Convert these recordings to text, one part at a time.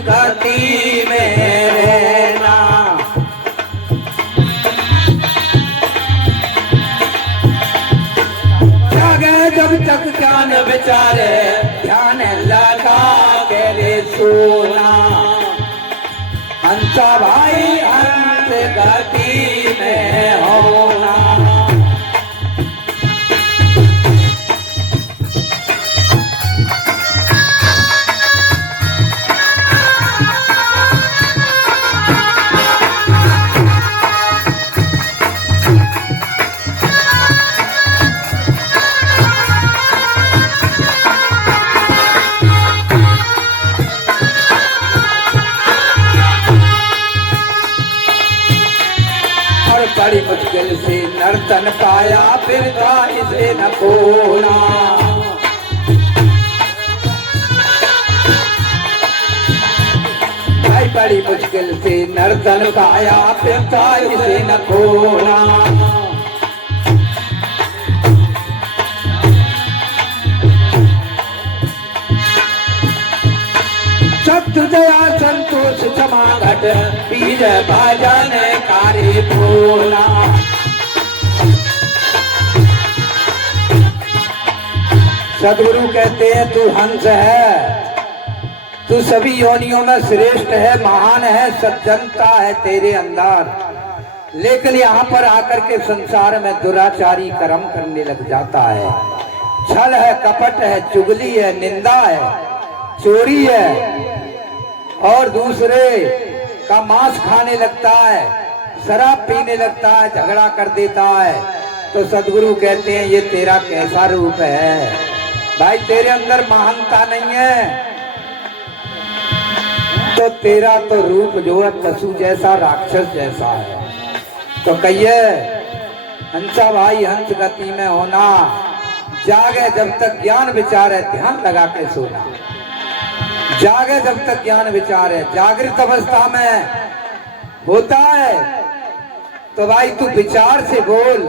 गति में रहना। जागे जब तक ज्ञान विचारे ध्यान लगा के रे सोना। हंसा भाई हंस गति में होना। बड़ी मुश्किल से नर्तन पाया फिर था इसे न खोना। भाई बड़ी मुश्किल से नर्तन पाया फिर था इसे न खोना। सत्य दया संतोष क्षमा घट बीज भजन कार्य पूर्णा। सदगुरु कहते हैं तू हंस है, तू सभी योनियों में श्रेष्ठ है, महान है, सज्जनता है तेरे अंदर। लेकिन यहाँ पर आकर के संसार में दुराचारी कर्म करने लग जाता है। छल है, कपट है, चुगली है, निंदा है, चोरी है और दूसरे का मांस खाने लगता है, शराब पीने लगता है, झगड़ा कर देता है। तो सदगुरु कहते हैं ये तेरा कैसा रूप है भाई? तेरे अंदर महानता नहीं है तो तेरा तो रूप जो है पशु जैसा, राक्षस जैसा है। तो कहिए हंसा भाई हंस गति में होना। जागे जब तक ज्ञान विचार है ध्यान लगा के सोना। जागे जब तक ज्ञान विचार है। जागृत अवस्था में होता है तो भाई तू विचार से बोल,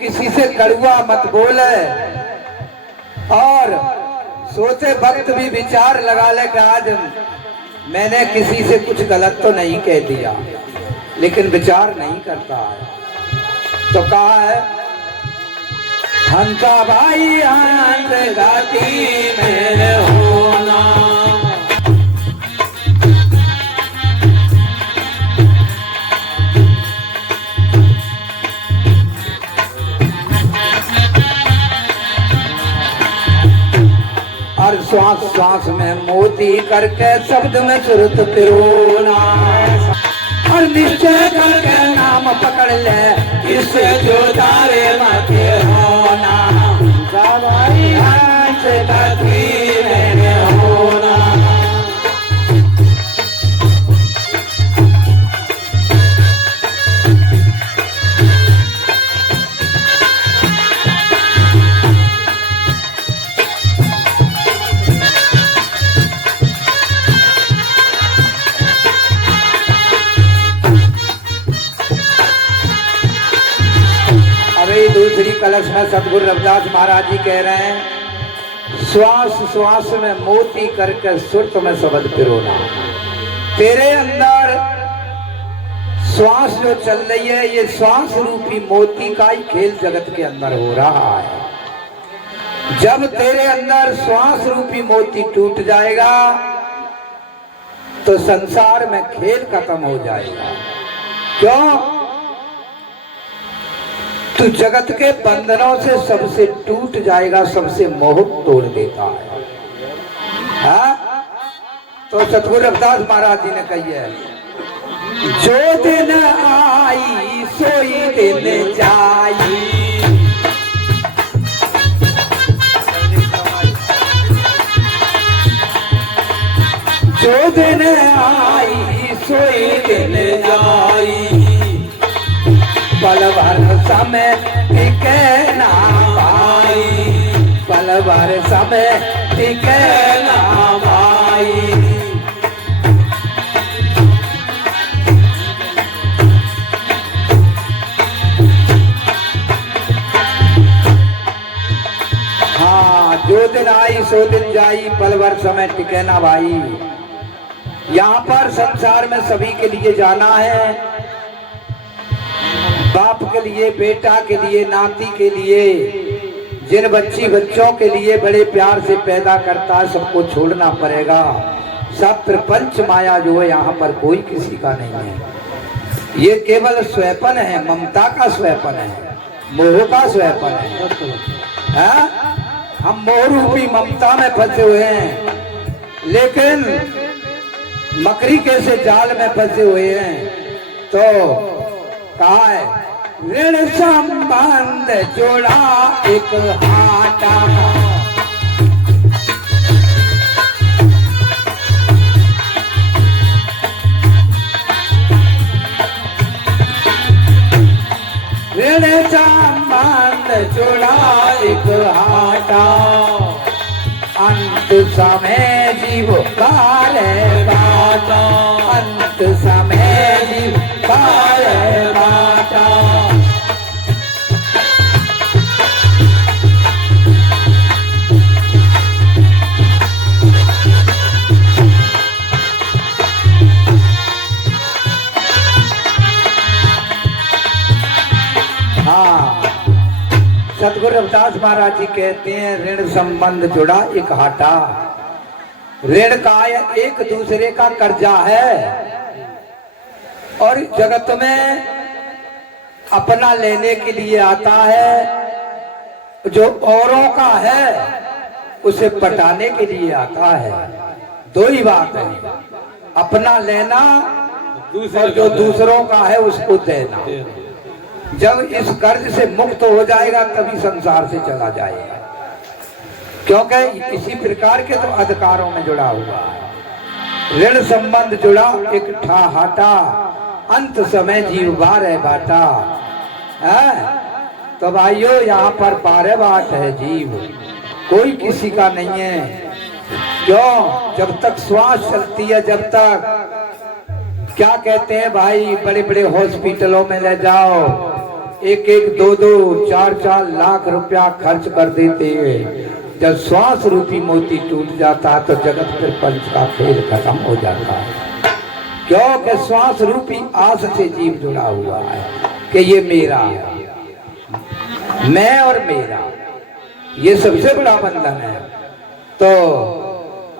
किसी से कड़ुआ मत बोल। और सोते वक्त भी विचार लगा ले कि आज मैंने किसी से कुछ गलत तो नहीं कह दिया, लेकिन विचार नहीं करता है। तो कहा है हंसा भाई हंस गति में होना। और श्वास श्वास में मोती करके शब्द में सुरत पिरोना। और निश्चय करके नाम पकड़ ले इससे जो तारे मत होना। भाई हंस गति में होना। दूसरी कलश में सतगुरु रविदास महाराज जी कह रहे हैं श्वास श्वास में मोती करके सुरत में शब्द पिरोना। तेरे अंदर श्वास जो चल रही है ये श्वास रूपी मोती का ही खेल जगत के अंदर हो रहा है। जब तेरे अंदर श्वास रूपी मोती टूट जाएगा तो संसार में खेल खत्म हो जाएगा। क्यों? तू जगत के बंधनों से सबसे टूट जाएगा, सबसे मोह तोड़ देता है। हाँ? तो सतगुरु रविदास महाराज जी ने कही है जो दिन आई सोई दिन जाई। जो दिन आई सोई दिन जाई। पल भर समय टिके ना पाई। पल भर समय टिके ना पाई। हाँ, जो दिन आई सो दिन जाई। पल भर समय टिके ना भाई। यहाँ पर संसार में सभी के लिए जाना है, बाप के लिए, बेटा के लिए, नाती के लिए, जिन बच्चों के लिए बड़े प्यार से पैदा करता है, सबको छोड़ना पड़ेगा। सब प्रपंच माया जो है यहाँ पर कोई किसी का नहीं है। ये केवल स्वैपन है, ममता का स्वैपन है, मोह का स्वैपन है। हम मोह रूपी ममता में फंसे हुए हैं, लेकिन मकड़ी कैसे जाल में फंसे हुए हैं। तो कहा है ऋण संबंध जोड़ा एक हाटा, ऋण संबंध जोड़ा एक हाटा, अंत समय जीव पारे बाटा, अंत समय जीव पारे बाटा। सतगुरु रविदास महाराज जी कहते हैं ऋण संबंध जुड़ा एक हाटा। ऋण का एक दूसरे का कर्जा है, और जगत में अपना लेने के लिए आता है, जो औरों का है उसे पटाने के लिए आता है। दो ही बात है, अपना लेना और जो दूसरों का है उसको देना। जब इस कर्ज से मुक्त हो जाएगा तभी संसार से चला जाएगा, क्योंकि इसी प्रकार के तो अधिकारों में जुड़ा हुआ है। ऋण संबंध जुड़ा एक हाटा, अंत समय जीव बारह बाटा है। तो भाइयों यहाँ पर 12 बाट है जीव, कोई किसी का नहीं है। क्यों? जब तक श्वास चलती है, जब तक क्या कहते हैं भाई, बड़े बड़े हॉस्पिटलों में ले जाओ, एक एक दो दो चार चार लाख रुपया खर्च कर देते हैं। जब श्वास रूपी मोती टूट जाता है तो जगत फिर पंच का खेल खत्म हो जाता है, क्योंकि श्वास रूपी आस से जीव जुड़ा हुआ है कि ये मेरा है, मैं और मेरा, ये सबसे बड़ा बंधन है। तो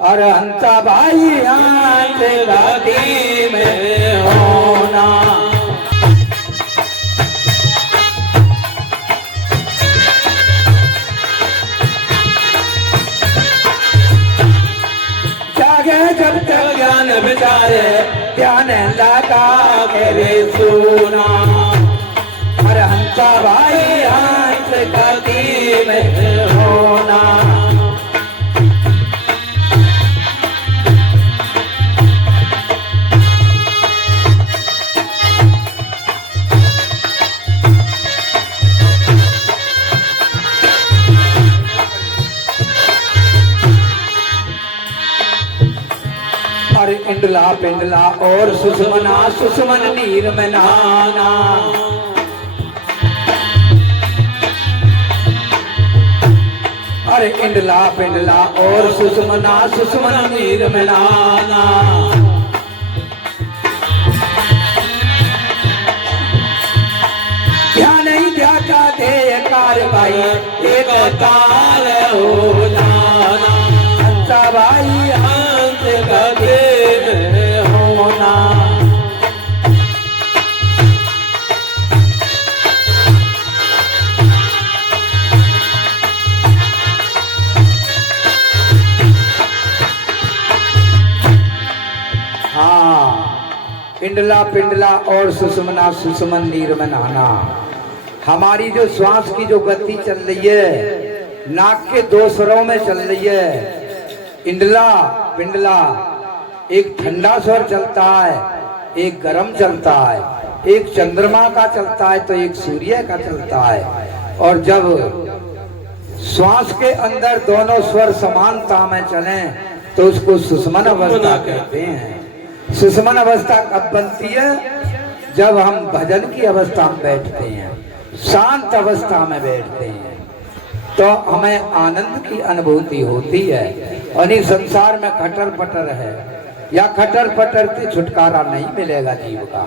और हंसा भाई गाती में होना, जागे जब तक ज्ञान विचारे, ध्यान लगा के रे सुना। और हंसा भाई हंस गाती में होना, इंडला पिंडला और सुषमना सुषमन नीर में नहाना। अरे इंडला पिंडला और सुषमना सुषमन नीर में नहाना। ध्यान नहीं ध्याता दे कार्रवाई एक ताल हो जाना। अच्छा भाई हंस गए होना, हाँ इंडला पिंडला और सुषमना सुषमन नीर में नहाना। हमारी जो श्वास की जो गति चल रही है, नाक के दो स्वरों में चल रही है। इंडला पिंडला, एक ठंडा स्वर चलता है, एक गर्म चलता है, एक चंद्रमा का चलता है तो एक सूर्य का चलता है। और जब श्वास के अंदर दोनों स्वर समानता में चलें तो उसको सुषमन अवस्था कहते हैं। सुषमन अवस्था कब बनती है? जब हम भजन की अवस्था में बैठते हैं, शांत अवस्था में बैठते हैं, तो हमें आनंद की अनुभूति होती है। और इस संसार में खटर पटर है, या खटर पटर से छुटकारा नहीं मिलेगा जीव का।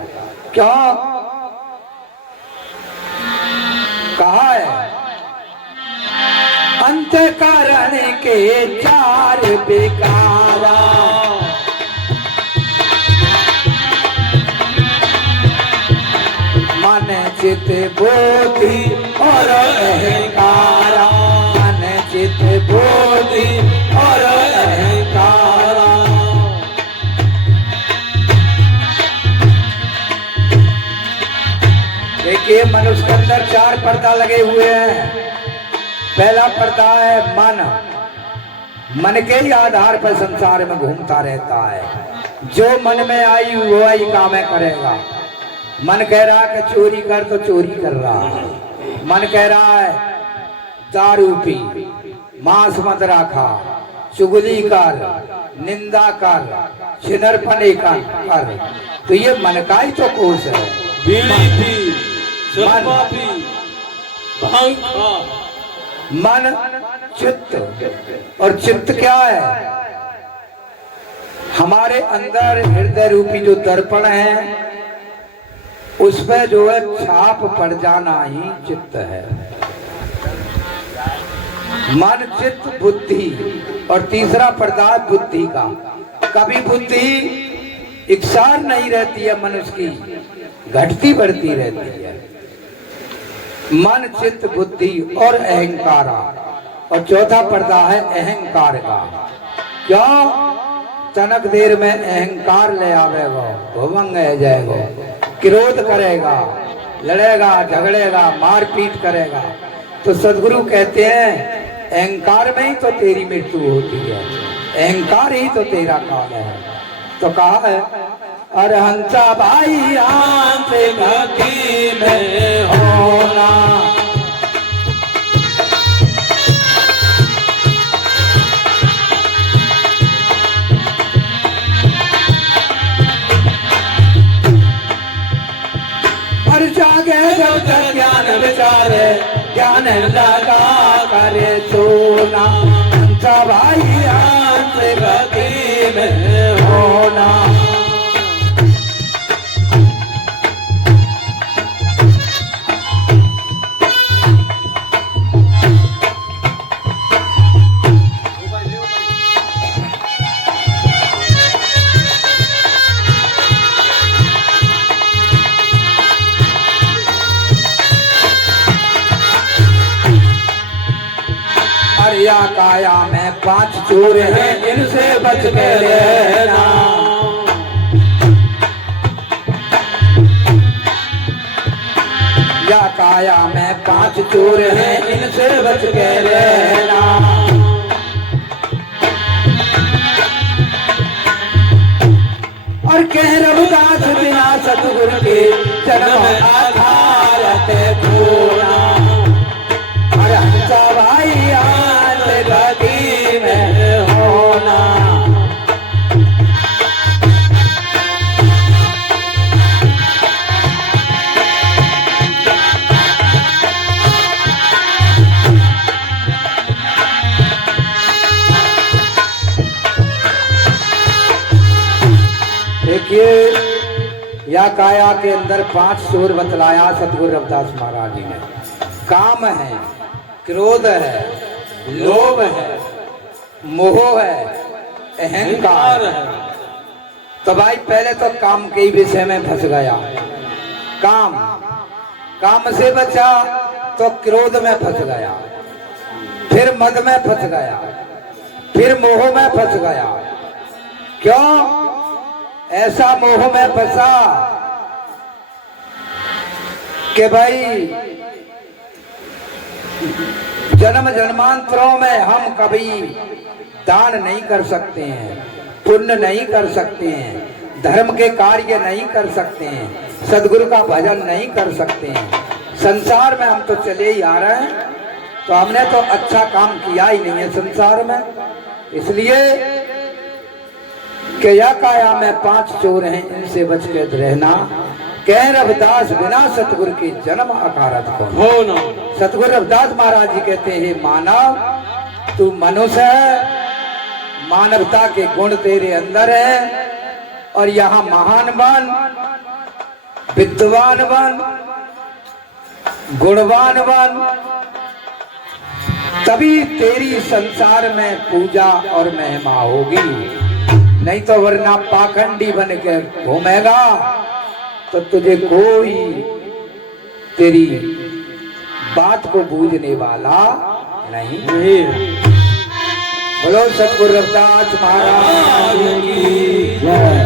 क्यों कहा है? अंतःकरण के चार विकारा, मन चित बोधि और अहंकारा, मन चित बोधि और अहंकारा। देखिए मनुष्य के अंदर चार पर्दा लगे हुए हैं। पहला पर्दा है मन। मन के ही आधार पर संसार में घूमता रहता है। जो मन में आई वही काम करेगा। मन कह रहा है कि चोरी कर तो चोरी कर रहा है। मन कह रहा है दारू पी, मांस मत रखा, चुगली कर, निंदा कर, छिनरपने कर। तो ये मन का ही तो कोष है। मन चित्त, और चित्त क्या है? हमारे अंदर हृदय रूपी जो दर्पण है उस पे जो है छाप पड़ जाना ही चित्त है। मन चित्त बुद्धि, और तीसरा पर्दा है बुद्धि का। कभी बुद्धि इकसार नहीं रहती है मनुष्य की, घटती बढ़ती रहती है। मन चित्त बुद्धि और अहंकारा, और चौथा पर्दा है अहंकार का। क्यों? तनक देर में अहंकार ले आवेगा, भुवंग है जाएगा, क्रोध करेगा, लड़ेगा, झगड़ेगा, मारपीट करेगा। तो सदगुरु कहते हैं अहंकार में ही तो तेरी मृत्यु होती है, अहंकार ही तो तेरा काल है। तो कहा है अरहंसा भाई आंत गति में होना, पर जागे जब तक ज्ञान विचारे, ज्ञान लगा करे सोना। हंसा भाई आंत गति में होना। या काया में 5 चोर हैं, इनसे बच के रहना। या काया में 5 चोर हैं, इनसे बच के रहना। और कह रघुदास बिना सतगुरु के जन्म आधार ते पूरा। और हंसा भाई गति में होना। देखिए या काया के अंदर 5 चोर बतलाया सतगुरु रविदास महाराज जी ने। काम है, क्रोध है, लोभ है, मोह है, अहंकार है। तो भाई पहले तो काम के विषय में फंस गया। काम से बचा तो क्रोध में फंस गया, फिर मद में फंस गया, फिर मोह में फंस गया। क्यों ऐसा मोह में फंसा कि भाई जन्म जन्मांतरों में हम कभी दान नहीं कर सकते हैं, पुण्य नहीं कर सकते हैं, धर्म के कार्य नहीं कर सकते हैं, सदगुरु का भजन नहीं कर सकते हैं। संसार में हम तो चले ही आ रहे हैं, तो हमने तो अच्छा काम किया ही नहीं है संसार में। इसलिए कि या काया में 5 चोर हैं, इनसे बच के रहना। कह रविदास बिना सतगुरु के जन्म अकारत को होना। सतगुरु रविदास महाराज जी कहते हैं मानव तू मनुष्य है, मानवता के गुण तेरे अंदर है, और यहाँ महान बन, विद्वान बन, गुणवान बन, तभी तेरी संसार में पूजा और महिमा होगी। नहीं तो वरना पाखंडी बन के घूमेगा तो तुझे कोई तेरी बात को बूझने वाला नहीं। बोलो सतगुरु रविदास महाराज की जय।